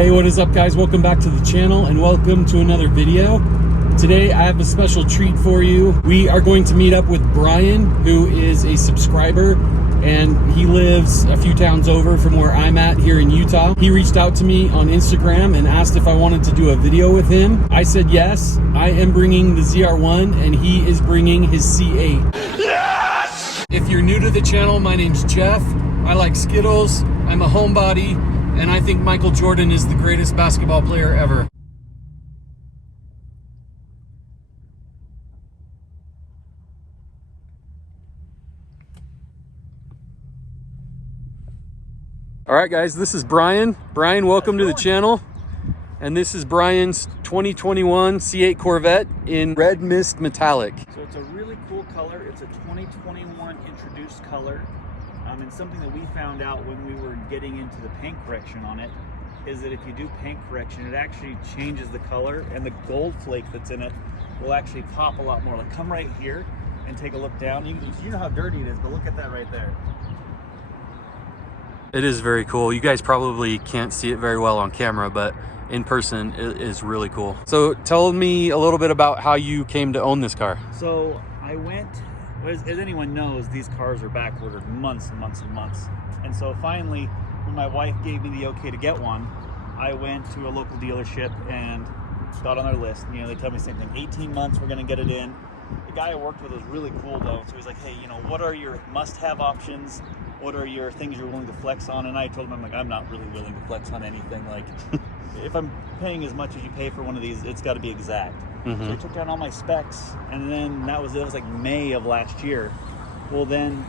Hey, what is up guys? Welcome back to the channel and welcome to another video. Today I have a special treat for you. We are going to meet up with Brian, who is a subscriber, and he lives a few towns over from where I'm at here in Utah. He reached out to me on Instagram and asked if I wanted to do a video with him. I said yes. I am bringing the ZR1 and he is bringing his C8. Yes! If you're new to the channel, my name's Jeff. I like Skittles. I'm a homebody. And I think Michael Jordan is the greatest basketball player ever. All right, guys, this is Brian. Brian, welcome to the channel. And this is Brian's 2021 C8 Corvette in red mist metallic. So it's a really cool color. It's a 2021 introduced color. And something that we found out when we were getting into the paint correction on it is that if you do paint correction, it actually changes the color, and the gold flake that's in it will actually pop a lot more. Like, come right here and take a look down. You know how dirty it is, but look at that right there. It is very cool. You guys probably can't see it very well on camera, but in person it is really cool. So tell me a little bit about how you came to own this car. So I went, as anyone knows, these cars are back ordered months and months and months. And so finally, when my wife gave me the okay to get one, I went to a local dealership and got on their list. You know, they tell me the same thing, 18 months, we're gonna get it in. The guy I worked with was really cool though. So he's like, hey, you know, what are your must-have options? What are your things you're willing to flex on? And I told him, I'm not really willing to flex on anything. Like, if I'm paying as much as you pay for one of these, it's gotta be exact. So he took down all my specs, and then that was it. It was like May of last year. Well, then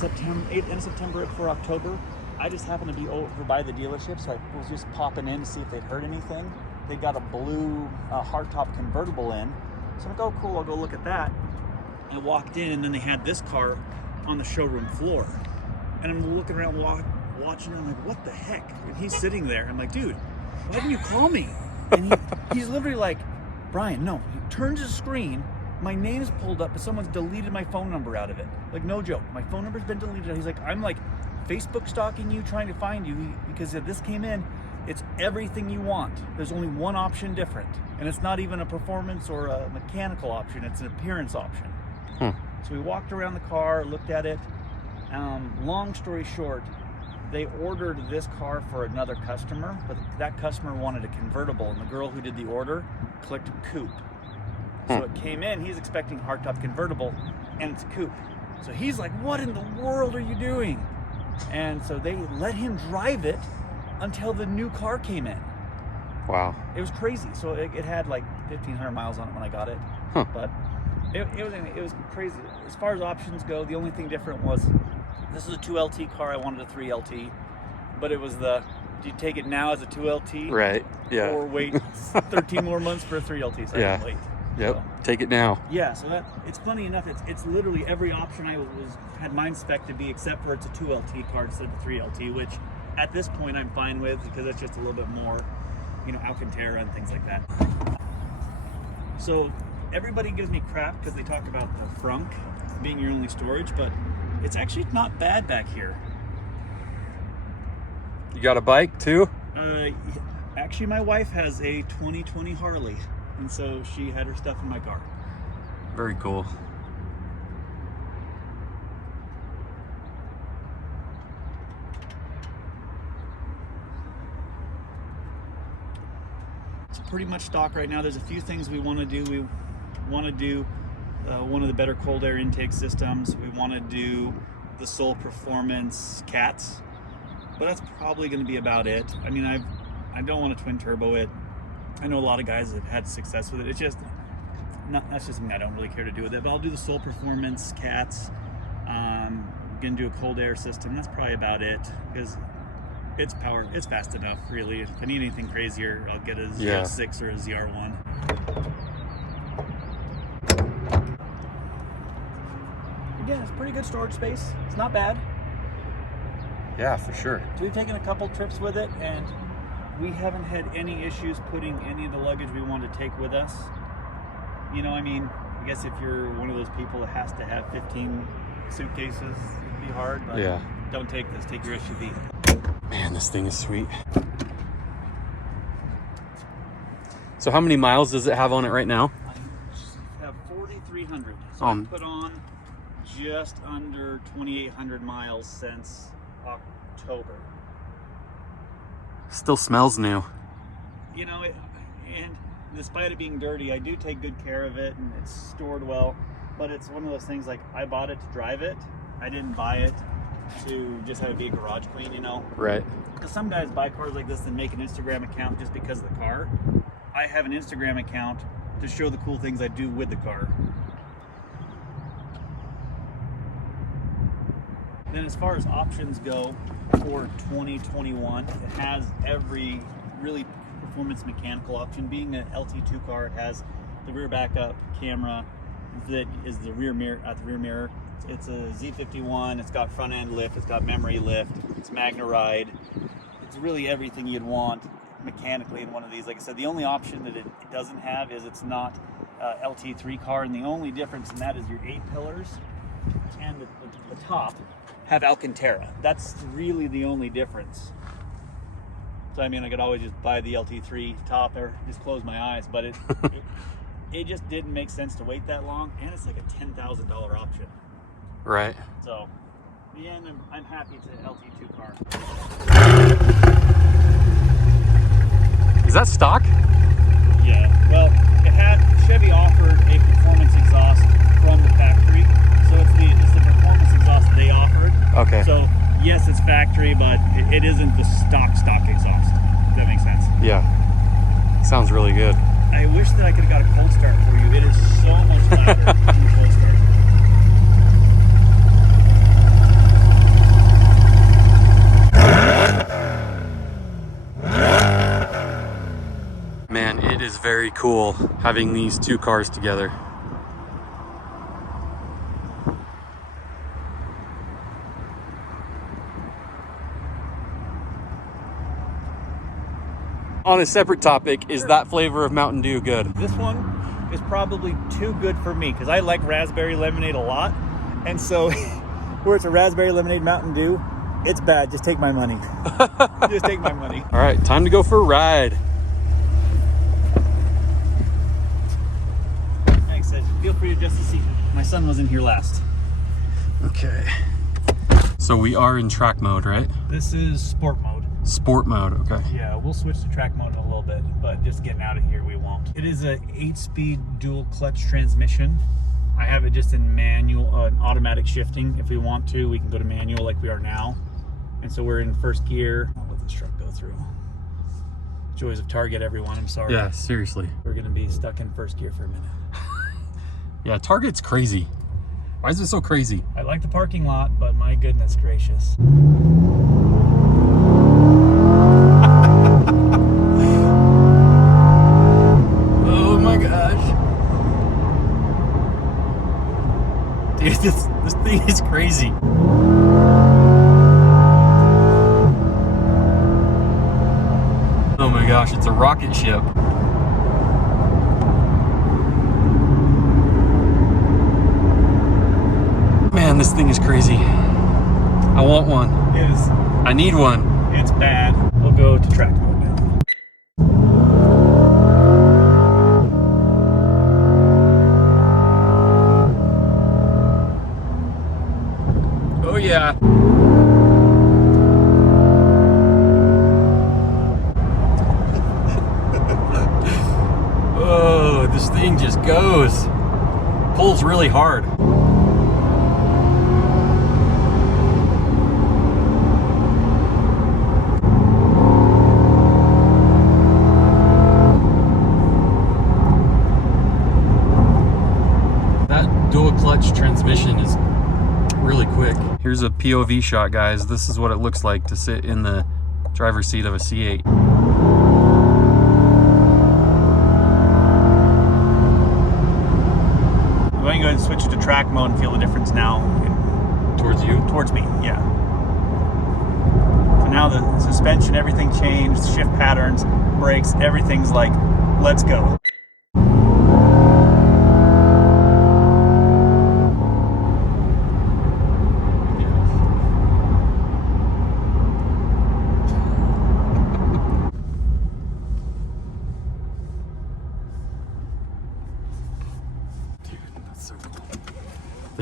end of September for October, I just happened to be over by the dealership, so I was just popping in to see if they'd heard anything. They got a blue hardtop convertible in, so I'm like, oh cool, I'll go look at that. I walked in, and then they had this car on the showroom floor, and I'm looking around, watching it. I'm like, what the heck? And he's sitting there. I'm like, dude, why didn't you call me? And he's literally like, Brian, no. He turns his screen, my name's pulled up, but someone's deleted my phone number out of it. Like, no joke, my phone number's been deleted. He's like, I'm like Facebook stalking you, trying to find you, because if this came in, it's everything you want. There's only one option different, and it's not even a performance or a mechanical option, it's an appearance option. So we walked around the car, looked at it. Long story short, they ordered this car for another customer, but that customer wanted a convertible, and the girl who did the order clicked coupe. So it came in, he's expecting hardtop convertible, and it's a coupe. So he's like, what in the world are you doing? And so they let him drive it until the new car came in. Wow. It was crazy. So it had like 1,500 miles on it when I got it. But it was crazy. As far as options go, the only thing different was this is a 2LT car. I wanted a 3LT, but it was do you take it now as a 2LT? Right. Yeah. Or wait 13 more months for a 3LT? So I didn't wait. Yep. So, take it now. Yeah. So it's funny enough. It's literally every option I had mine spec to be, except for it's a 2LT car instead of a 3LT, which at this point I'm fine with because it's just a little bit more, you know, Alcantara and things like that. So everybody gives me crap because they talk about the frunk being your only storage, but it's actually not bad back here. You got a bike too? Actually, my wife has a 2020 Harley, and so she had her stuff in my car. Very cool. It's pretty much stock right now. There's a few things we want to do. We want to do one of the better cold air intake systems. We want to do the Soul Performance cats, but that's probably going to be about it. I mean, I don't want to twin turbo it. I know a lot of guys have had success with it. It's just that's just something I don't really care to do with it. But I'll do the Soul Performance cats. Gonna do a cold air system. That's probably about it because it's fast enough, really. If I need anything crazier, I'll get a Z6 or a ZR1. Again, it's pretty good storage space. It's not bad. Yeah, for sure. So we've taken a couple trips with it, and we haven't had any issues putting any of the luggage we want to take with us. You know, I mean, I guess if you're one of those people that has to have 15 suitcases, it'd be hard, but don't take this, take your SUV. Man, this thing is sweet. So how many miles does it have on it right now? I have 4,300. So I put on just under 2,800 miles since October. Still smells new. You know, and despite it being dirty, I do take good care of it, and it's stored well. But it's one of those things, like, I bought it to drive it. I didn't buy it to just have it be a garage queen, you know? Right. Because some guys buy cars like this and make an Instagram account just because of the car. I have an Instagram account to show the cool things I do with the car. Then as far as options go for 2021, it has every really performance mechanical option. Being an LT2 car, it has the rear backup camera that is the rear mirror at the rear mirror. It's a Z51, it's got front end lift, it's got memory lift, it's Magna Ride. It's really everything you'd want mechanically in one of these. Like I said, the only option that it doesn't have is it's not LT3 car, and the only difference in that is your 8 pillars and the top have Alcantara. That's really the only difference. So I mean, I could always just buy the LT3 top or just close my eyes, but it just didn't make sense to wait that long, and it's like a $10,000 option. Right. So in the end, I'm happy it's an LT2 car. Is that stock? Yeah, well, Chevy offered a performance exhaust from the factory, so it's the performance exhaust they offered. Okay. So yes, it's factory, but it isn't the stock exhaust. If that makes sense. Yeah. Sounds really good. I wish that I could have got a cold start for you. It is so much louder in the cold start. Man, it is very cool having these two cars together. On a separate topic, is that flavor of Mountain Dew good? This one is probably too good for me because I like raspberry lemonade a lot. And so where it's a raspberry lemonade Mountain Dew, it's bad. Just take my money. Just take my money. All right, time to go for a ride. Like I said, feel free to adjust the seat. My son was in here last. Okay. So we are in track mode, right? This is sport mode. Sport mode, okay. Yeah, we'll switch to track mode in a little bit, but just getting out of here, we won't. It is a 8-speed dual clutch transmission. I have it just in manual, automatic shifting. If we want to, we can go to manual like we are now. And so we're in first gear. I'll let this truck go through. Joys of Target, everyone, I'm sorry. Yeah, seriously. We're gonna be stuck in first gear for a minute. Yeah, Target's crazy. Why is it so crazy? I like the parking lot, but my goodness gracious. Oh my gosh. Dude, this thing is crazy. Oh my gosh, it's a rocket ship. Man, this thing is crazy. I want one. It is. I need one. It's bad. We'll go to track mode now. Oh yeah. Oh, this thing just goes. Pulls really hard. Dual clutch transmission is really quick. Here's a POV shot, guys. This is what it looks like to sit in the driver's seat of a C8. I'm going to go ahead and switch it to track mode and feel the difference now. Towards you? Towards me, yeah. So now the suspension, everything changed, shift patterns, brakes, everything's like, let's go.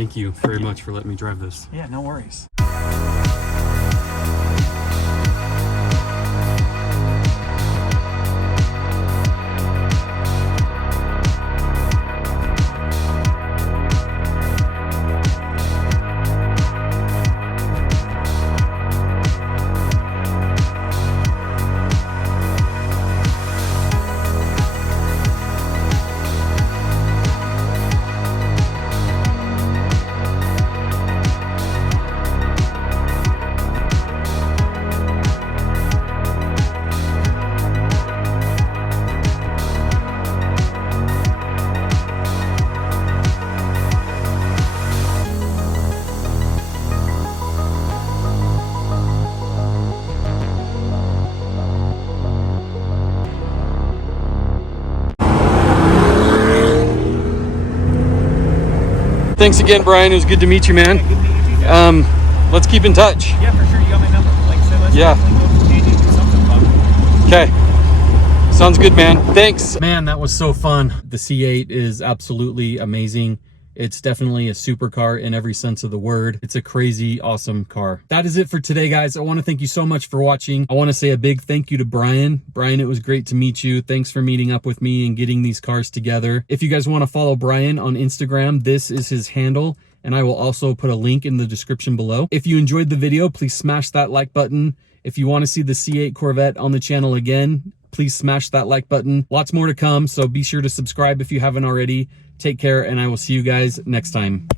Thank you very much for letting me drive this. Yeah, no worries. Thanks again, Brian. It was good to meet you, man. Yeah, good meeting you guys. Let's keep in touch. Yeah, for sure. You got my number. Like I said, let's definitely go to Candy and do something fun. Okay. Sounds good, man. Thanks. Man, that was so fun. The C8 is absolutely amazing. It's definitely a supercar in every sense of the word. It's a crazy, awesome car. That is it for today, guys. I want to thank you so much for watching. I want to say a big thank you to Brian. Brian, it was great to meet you. Thanks for meeting up with me and getting these cars together. If you guys want to follow Brian on Instagram, this is his handle, and I will also put a link in the description below. If you enjoyed the video, please smash that like button. If you want to see the C8 Corvette on the channel again, please smash that like button. Lots more to come, so be sure to subscribe if you haven't already. Take care, and I will see you guys next time.